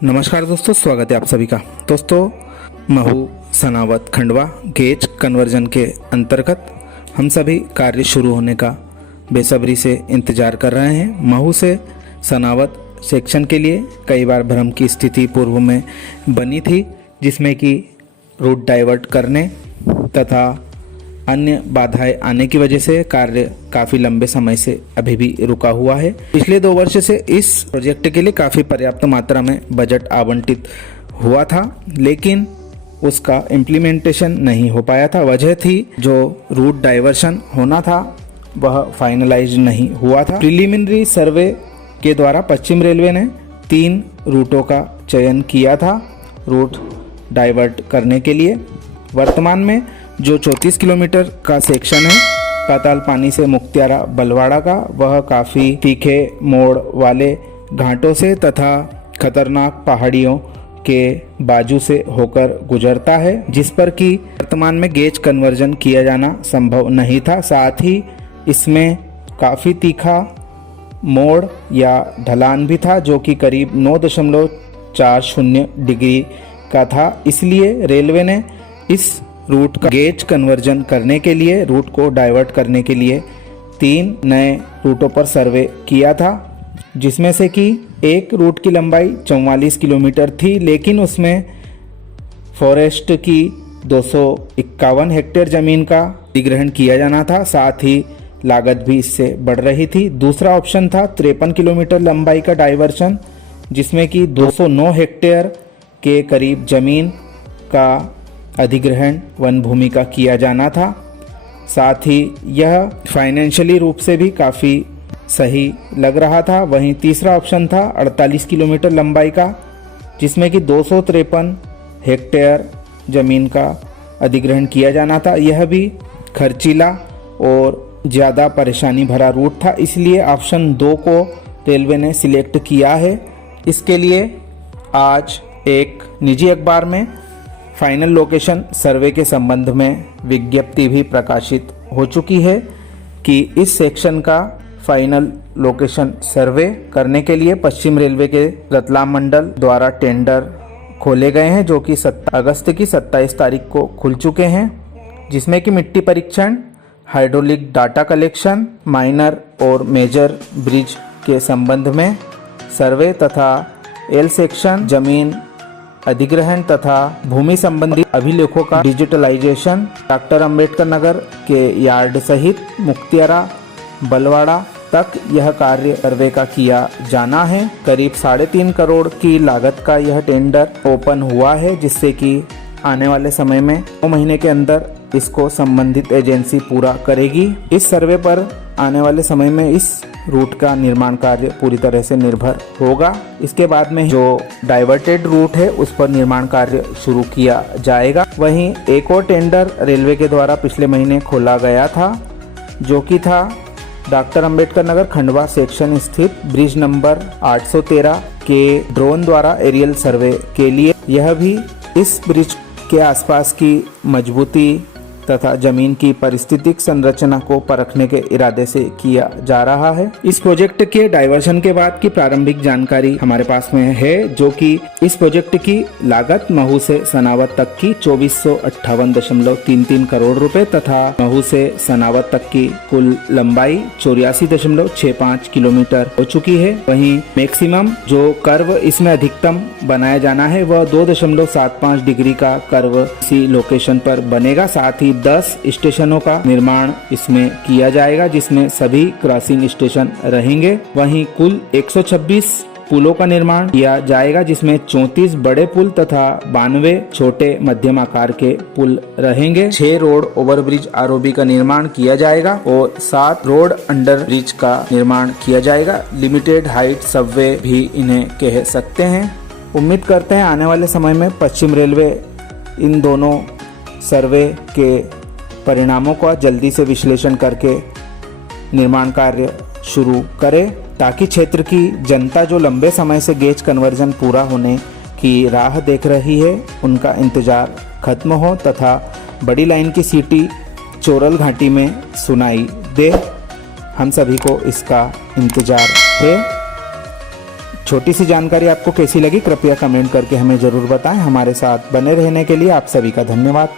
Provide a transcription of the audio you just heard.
नमस्कार दोस्तों, स्वागत है आप सभी का। दोस्तों, महू सनावत खंडवा गेज कन्वर्जन के अंतर्गत हम सभी कार्य शुरू होने का बेसब्री से इंतजार कर रहे हैं। महू से सनावत सेक्शन के लिए कई बार भ्रम की स्थिति पूर्व में बनी थी, जिसमें कि रूट डाइवर्ट करने तथा अन्य बाधाएं आने की वजह से कार्य काफ़ी लंबे समय से अभी भी रुका हुआ है। पिछले 2 वर्ष से इस प्रोजेक्ट के लिए काफ़ी पर्याप्त मात्रा में बजट आवंटित हुआ था, लेकिन उसका इम्प्लीमेंटेशन नहीं हो पाया था। वजह थी जो रूट डाइवर्शन होना था वह फाइनलाइज नहीं हुआ था। प्रिलिमिनरी सर्वे के द्वारा पश्चिम रेलवे ने 3 रूटों का चयन किया था रूट डाइवर्ट करने के लिए। वर्तमान में जो 34 किलोमीटर का सेक्शन है पाताल पानी से मुक्तियारा बलवाड़ा का, वह काफ़ी तीखे मोड़ वाले घाटों से तथा खतरनाक पहाड़ियों के बाजू से होकर गुजरता है, जिस पर कि वर्तमान में गेज कन्वर्जन किया जाना संभव नहीं था। साथ ही इसमें काफ़ी तीखा मोड़ या ढलान भी था, जो कि करीब 9.40 डिग्री का था। इसलिए रेलवे ने इस रूट का गेज कन्वर्जन करने के लिए, रूट को डाइवर्ट करने के लिए 3 नए रूटों पर सर्वे किया था, जिसमें से कि एक रूट की लंबाई 44 किलोमीटर थी, लेकिन उसमें फॉरेस्ट की 251 हेक्टेयर ज़मीन का अधिग्रहण किया जाना था। साथ ही लागत भी इससे बढ़ रही थी। दूसरा ऑप्शन था 53 किलोमीटर लंबाई का डाइवर्शन, जिसमें कि 209 हेक्टेयर के करीब ज़मीन का अधिग्रहण वन भूमि का किया जाना था। साथ ही यह फाइनेंशियली रूप से भी काफ़ी सही लग रहा था। वहीं तीसरा ऑप्शन था 48 किलोमीटर लंबाई का, जिसमें कि 253 हेक्टेयर ज़मीन का अधिग्रहण किया जाना था। यह भी खर्चीला और ज़्यादा परेशानी भरा रूट था, इसलिए ऑप्शन 2 को रेलवे ने सिलेक्ट किया है। इसके लिए आज एक निजी अखबार में फाइनल लोकेशन सर्वे के संबंध में विज्ञप्ति भी प्रकाशित हो चुकी है कि इस सेक्शन का फाइनल लोकेशन सर्वे करने के लिए पश्चिम रेलवे के रतलाम मंडल द्वारा टेंडर खोले गए हैं, जो कि 7 अगस्त की 27 तारीख को खुल चुके हैं, जिसमें कि मिट्टी परीक्षण, हाइड्रोलिक डाटा कलेक्शन, माइनर और मेजर ब्रिज के संबंध में सर्वे तथा एल सेक्शन जमीन अधिग्रहण तथा भूमि संबंधी अभिलेखों का डिजिटलाइजेशन, डॉक्टर अंबेडकर नगर के यार्ड सहित मुक्तियारा बलवाड़ा तक यह कार्य सर्वे का किया जाना है। करीब 3.5 करोड़ की लागत का यह टेंडर ओपन हुआ है, जिससे कि आने वाले समय में 2 महीने के अंदर इसको संबंधित एजेंसी पूरा करेगी। इस सर्वे पर आने वाले समय में इस रूट का निर्माण कार्य पूरी तरह से निर्भर होगा। इसके बाद में जो डाइवर्टेड रूट है उस पर निर्माण कार्य शुरू किया जाएगा। वहीं एक और टेंडर रेलवे के द्वारा पिछले महीने खोला गया था, जो कि था डॉक्टर अंबेडकर नगर खंडवा सेक्शन स्थित ब्रिज नंबर 813 के ड्रोन द्वारा एरियल सर्वे के लिए। यह भी इस ब्रिज के आसपास की मजबूती तथा जमीन की पारिस्थितिक संरचना को परखने के इरादे से किया जा रहा है। इस प्रोजेक्ट के डाइवर्शन के बाद की प्रारंभिक जानकारी हमारे पास में है, जो कि इस प्रोजेक्ट की लागत महू से सनावत तक की 2458.33 करोड़ रुपए तथा महू से सनावत तक की कुल लंबाई 84.65 किलोमीटर हो चुकी है। वहीं मैक्सिमम जो कर्व इसमें अधिकतम बनाया जाना है वह 2.75 डिग्री का कर्व इसी लोकेशन पर बनेगा। साथ ही 10 स्टेशनों का निर्माण इसमें किया जाएगा, जिसमें सभी क्रॉसिंग स्टेशन रहेंगे। वहीं कुल 126 पुलों का निर्माण किया जाएगा, जिसमें 34 बड़े पुल तथा 92 छोटे मध्यम आकार के पुल रहेंगे। 6 रोड ओवरब्रिज आरओबी का निर्माण किया जाएगा और 7 रोड अंडर ब्रिज का निर्माण किया जाएगा। लिमिटेड हाइट सबवे भी इन्हें कह सकते हैं। उम्मीद करते हैं आने वाले समय में पश्चिम रेलवे इन दोनों सर्वे के परिणामों का जल्दी से विश्लेषण करके निर्माण कार्य शुरू करे, ताकि क्षेत्र की जनता जो लंबे समय से गेज कन्वर्जन पूरा होने की राह देख रही है उनका इंतजार खत्म हो तथा बड़ी लाइन की सीटी चोरल घाटी में सुनाई दे। हम सभी को इसका इंतजार है। छोटी सी जानकारी आपको कैसी लगी कृपया कमेंट करके हमें ज़रूर बताएं। हमारे साथ बने रहने के लिए आप सभी का धन्यवाद।